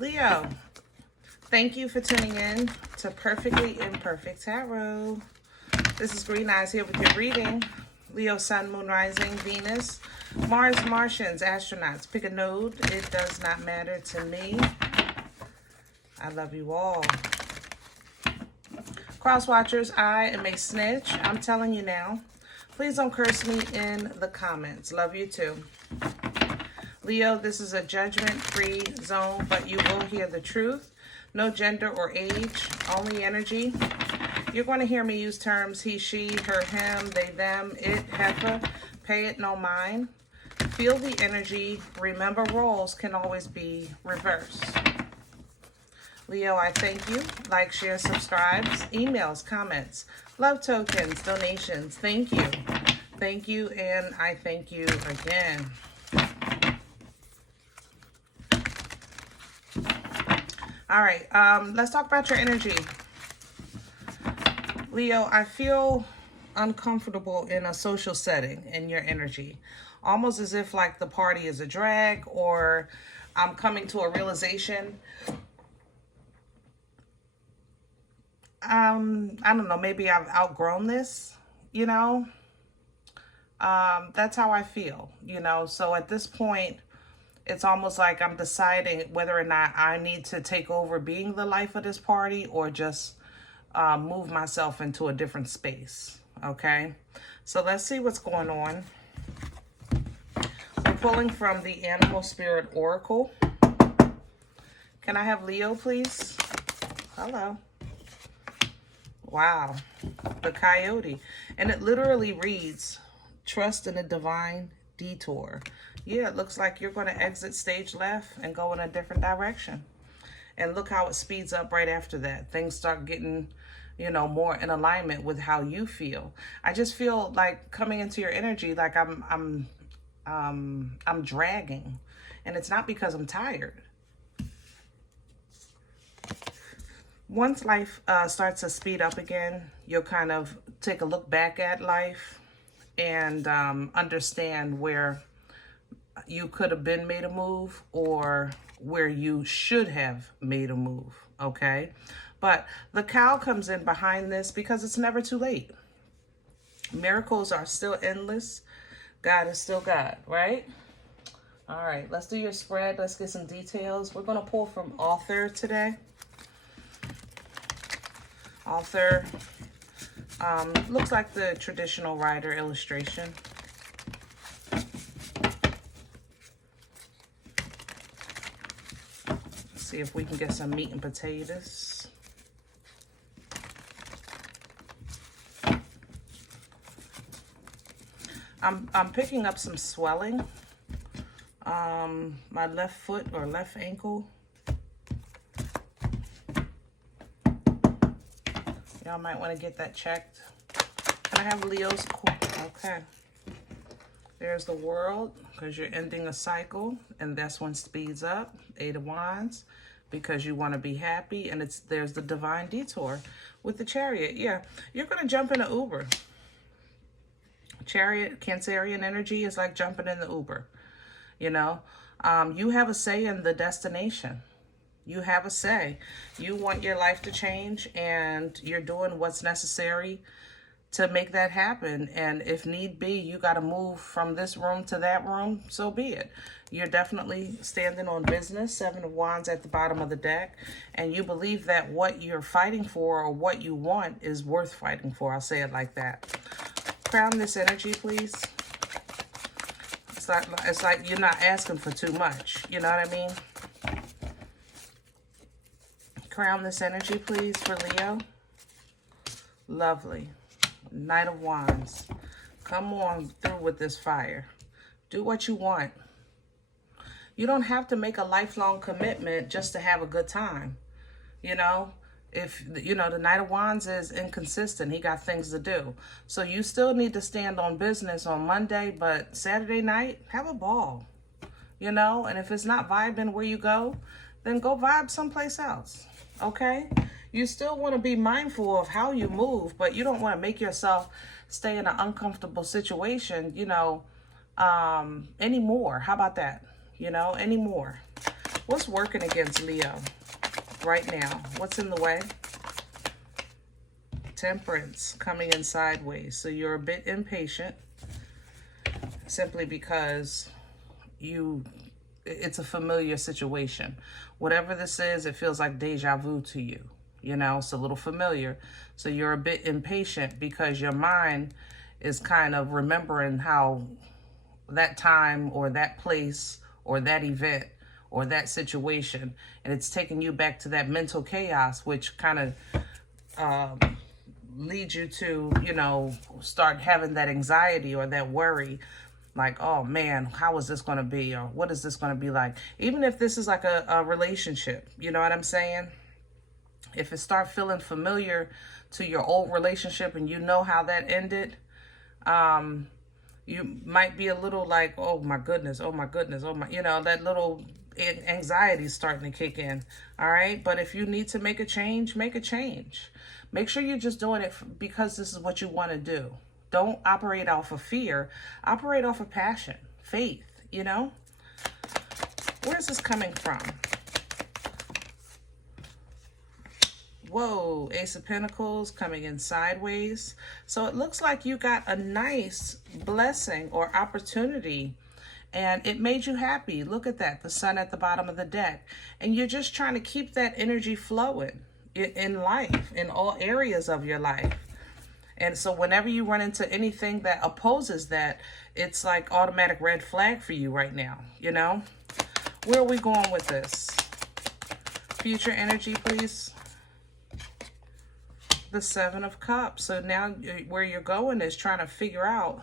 Leo, thank you for tuning in to Perfectly Imperfect Tarot. This is Green Eyes here with your reading. Leo, Sun, Moon, Rising, Venus, Mars, Martians, astronauts. Pick a node. It does not matter to me. I love you all. Cross watchers, I am a snitch. I'm telling you now. Please don't curse me in the comments. Love you too. Leo, this is a judgment-free zone, but you will hear the truth. No gender or age, only energy. You're going to hear me use terms he, she, her, him, they, them, it, heifer. Pay it no mind. Feel the energy. Remember, roles can always be reversed. Leo, I thank you. Like, share, subscribe, emails, comments, love tokens, donations. Thank you. Thank you, and I thank you again. All right, let's talk about your energy. Leo, I feel uncomfortable in a social setting in your energy. Almost as if like the party is a drag, or I'm coming to a realization. I don't know, maybe I've outgrown this, you know. That's how I feel, you know. So at this point, it's almost like I'm deciding whether or not I need to take over being the life of this party or just move myself into a different space, okay? So let's see what's going on. We're pulling from the Animal Spirit Oracle. Can I have Leo, please? Hello. Wow. The Coyote. And it literally reads, trust in a divine detour. Yeah, it looks like you're going to exit stage left and go in a different direction. And look how it speeds up right after that. Things start getting, you know, more in alignment with how you feel. I just feel like coming into your energy, like I'm dragging, and it's not because I'm tired. Once life starts to speed up again, you'll kind of take a look back at life and understand where you could have been made a move or where you should have made a move, okay? But the cow comes in behind this because it's never too late. Miracles are still endless. God is still God, right? All right, let's do your spread. Let's get some details. We're going to pull from Author today. Author looks like the traditional rider illustration. See if we can get some meat and potatoes. I'm picking up some swelling. My left foot or left ankle. Y'all might want to get that checked. Can I have Leo's? Okay. There's the World, because you're ending a cycle, and this one speeds up. Eight of Wands, because you want to be happy, and there's the Divine Detour with the Chariot. Yeah, you're going to jump in an Uber. Chariot, Cancerian energy is like jumping in the Uber. You know, you have a say in the destination. You have a say. You want your life to change, and you're doing what's necessary to make that happen. And if need be, you got to move from this room to that room, so be it. You're definitely standing on business. Seven of Wands at the bottom of the deck. And you believe that what you're fighting for or what you want is worth fighting for. I'll say it like that. Crown this energy, please. It's like you're not asking for too much. You know what I mean? Crown this energy, please, for Leo. Lovely. Knight of Wands. Come on through with this fire. Do what you want. You don't have to make a lifelong commitment just to have a good time. You know, if, you know, the Knight of Wands is inconsistent. He got things to do. So you still need to stand on business on Monday, but Saturday night, have a ball. You know, and if it's not vibing where you go, then go vibe someplace else. Okay? You still want to be mindful of how you move, but you don't want to make yourself stay in an uncomfortable situation, you know, anymore. How about that? You know, anymore. What's working against Leo right now? What's in the way? Temperance coming in sideways. So you're a bit impatient simply because it's a familiar situation. Whatever this is, it feels like deja vu to you. You know, it's a little familiar. So you're a bit impatient because your mind is kind of remembering how that time or that place or that event or that situation, and it's taking you back to that mental chaos, which kind of leads you to, you know, start having that anxiety or that worry. Like, oh man, how is this going to be? Or what is this going to be like? Even if this is like a relationship, you know what I'm saying? If it starts feeling familiar to your old relationship and you know how that ended, you might be a little like, oh my goodness, oh my goodness, oh my, you know, that little anxiety is starting to kick in. All right. But if you need to make a change, make a change. Make sure you're just doing it because this is what you want to do. Don't operate off of fear. Operate off of passion, faith, you know? Where's this coming from? Whoa, Ace of Pentacles coming in sideways. So it looks like you got a nice blessing or opportunity and it made you happy. Look at that, the sun at the bottom of the deck. And you're just trying to keep that energy flowing in life, in all areas of your life. And so whenever you run into anything that opposes that, it's like automatic red flag for you right now, you know? Where are we going with this? Future energy, please. The Seven of Cups. So now where you're going is trying to figure out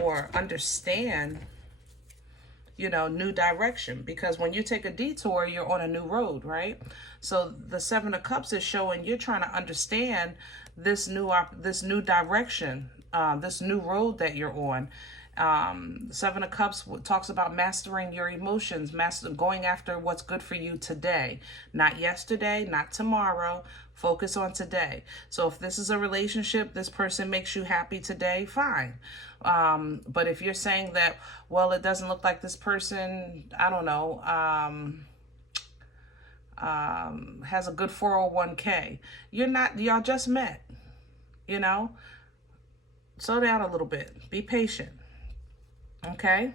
or understand, you know, new direction. Because when you take a detour, you're on a new road, right? So the Seven of Cups is showing you're trying to understand this new direction, this new road that you're on. Seven of Cups talks about mastering your emotions, going after what's good for you today, not yesterday, not tomorrow. Focus on today. So if this is a relationship, this person makes you happy today, fine. But if you're saying that, well, it doesn't look like this person, I don't know, has a good 401k, y'all just met, you know? Slow down a little bit. Be patient. Okay?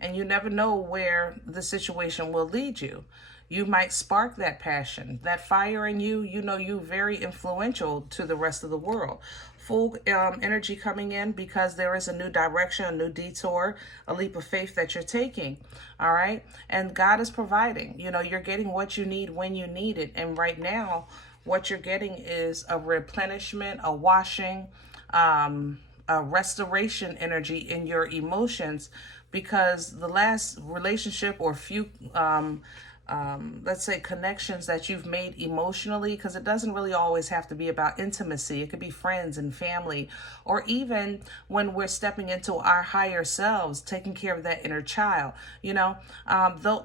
And you never know where the situation will lead you. You might spark that passion, that fire in you. You know, you're very influential to the rest of the world. Full energy coming in because there is a new direction, a new detour, a leap of faith that you're taking. All right. And God is providing. You know, you're getting what you need when you need it. And right now, what you're getting is a replenishment, a washing, a restoration energy in your emotions, because the last relationship or few let's say connections that you've made emotionally, because it doesn't really always have to be about intimacy. It could be friends and family, or even when we're stepping into our higher selves, taking care of that inner child, you know,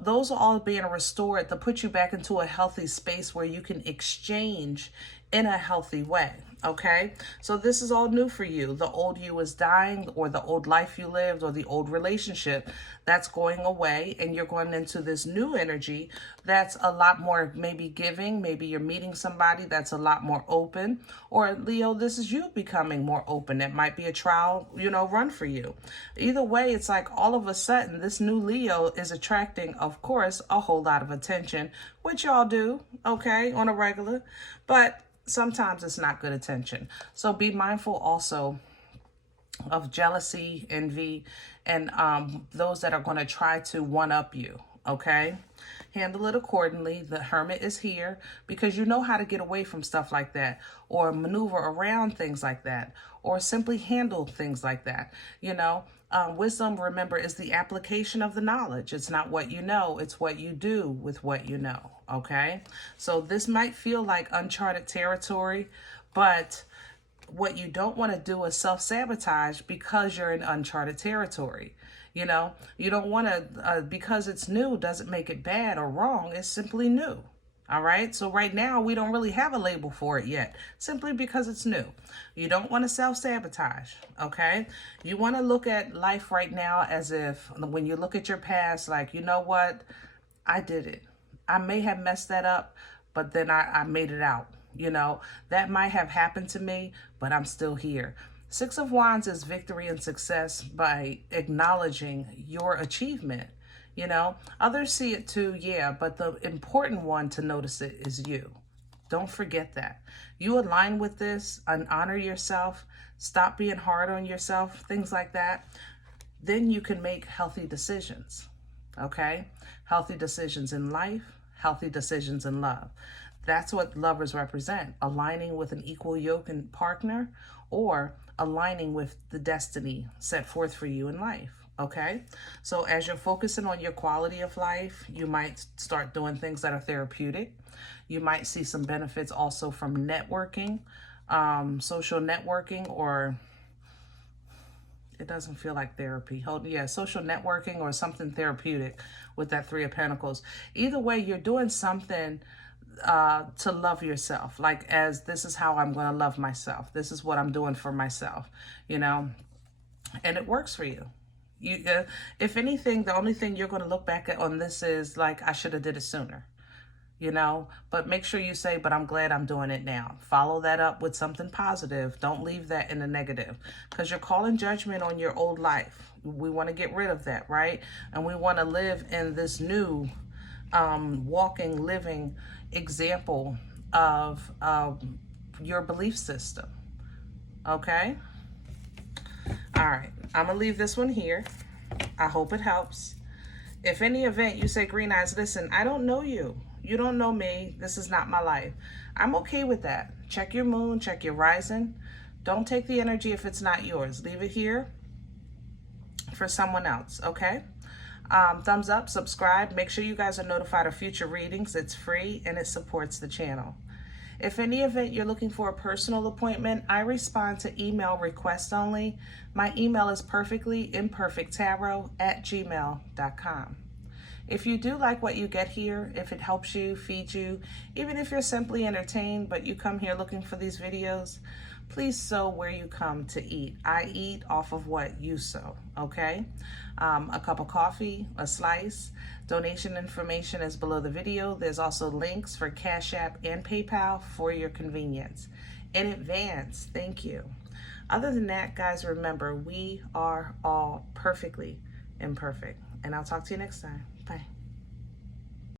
those are all being restored to put you back into a healthy space where you can exchange in a healthy way. Okay, so this is all new for you. The old you is dying, or the old life you lived, or the old relationship that's going away, and you're going into this new energy that's a lot more maybe giving. Maybe you're meeting somebody that's a lot more open, or Leo, this is you becoming more open. It might be a trial, you know, run for you. Either way, it's like all of a sudden this new Leo is attracting, of course, a whole lot of attention, which y'all do, okay, on a regular, but sometimes it's not good attention. So be mindful also of jealousy, envy, and those that are going to try to one-up you, okay? Handle it accordingly. The Hermit is here because you know how to get away from stuff like that, or maneuver around things like that, or simply handle things like that, you know? Wisdom, remember, is the application of the knowledge. It's not what you know, it's what you do with what you know, okay? So this might feel like uncharted territory, but what you don't want to do is self-sabotage because you're in uncharted territory. You know, you don't want to, because it's new doesn't make it bad or wrong. It's simply new. All right. So right now we don't really have a label for it yet, simply because it's new. You don't want to self-sabotage. Okay. You want to look at life right now as if when you look at your past, like, you know what? I did it. I may have messed that up, but then I made it out. That might have happened to me, but I'm still here. Six of Wands is victory and success by acknowledging your achievement. Others see it too, yeah, but the important one to notice it is you. Don't forget that. You align with this and honor yourself. Stop being hard on yourself, things like that. Then you can make healthy decisions, okay? Healthy decisions in life, healthy decisions in love. That's what lovers represent, aligning with an equal yoke and partner, or aligning with the destiny set forth for you in life, okay? So as you're focusing on your quality of life, you might start doing things that are therapeutic. You might see some benefits also from networking, social networking, or it doesn't feel like therapy. Social networking or something therapeutic with that Three of Pentacles. Either way, you're doing something to love yourself. Like, as this is how I'm going to love myself. This is what I'm doing for myself, and it works for you. If anything, the only thing you're going to look back at on this is like, I should have did it sooner. But make sure you say, but I'm glad I'm doing it now. Follow that up with something positive. Don't leave that in the negative, because you're calling judgment on your old life. We want to get rid of that, right? And we want to live in this new walking, living example of your belief system. Okay? All right. I'm going to leave this one here. I hope it helps. If any event you say, Green Eyes, listen, I don't know you. You don't know me. This is not my life. I'm okay with that. Check your moon, check your rising. Don't take the energy if it's not yours. Leave it here for someone else, okay? Thumbs up, subscribe. Make sure you guys are notified of future readings. It's free and it supports the channel. If any event you're looking for a personal appointment, I respond to email request only. My email is perfectlyimperfecttarot@gmail.com. If you do like what you get here, if it helps you, feeds you, even if you're simply entertained, but you come here looking for these videos, please sow where you come to eat. I eat off of what you sow, okay? A cup of coffee, a slice. Donation information is below the video. There's also links for CashApp and PayPal for your convenience. In advance, thank you. Other than that, guys, remember, we are all perfectly imperfect. And I'll talk to you next time.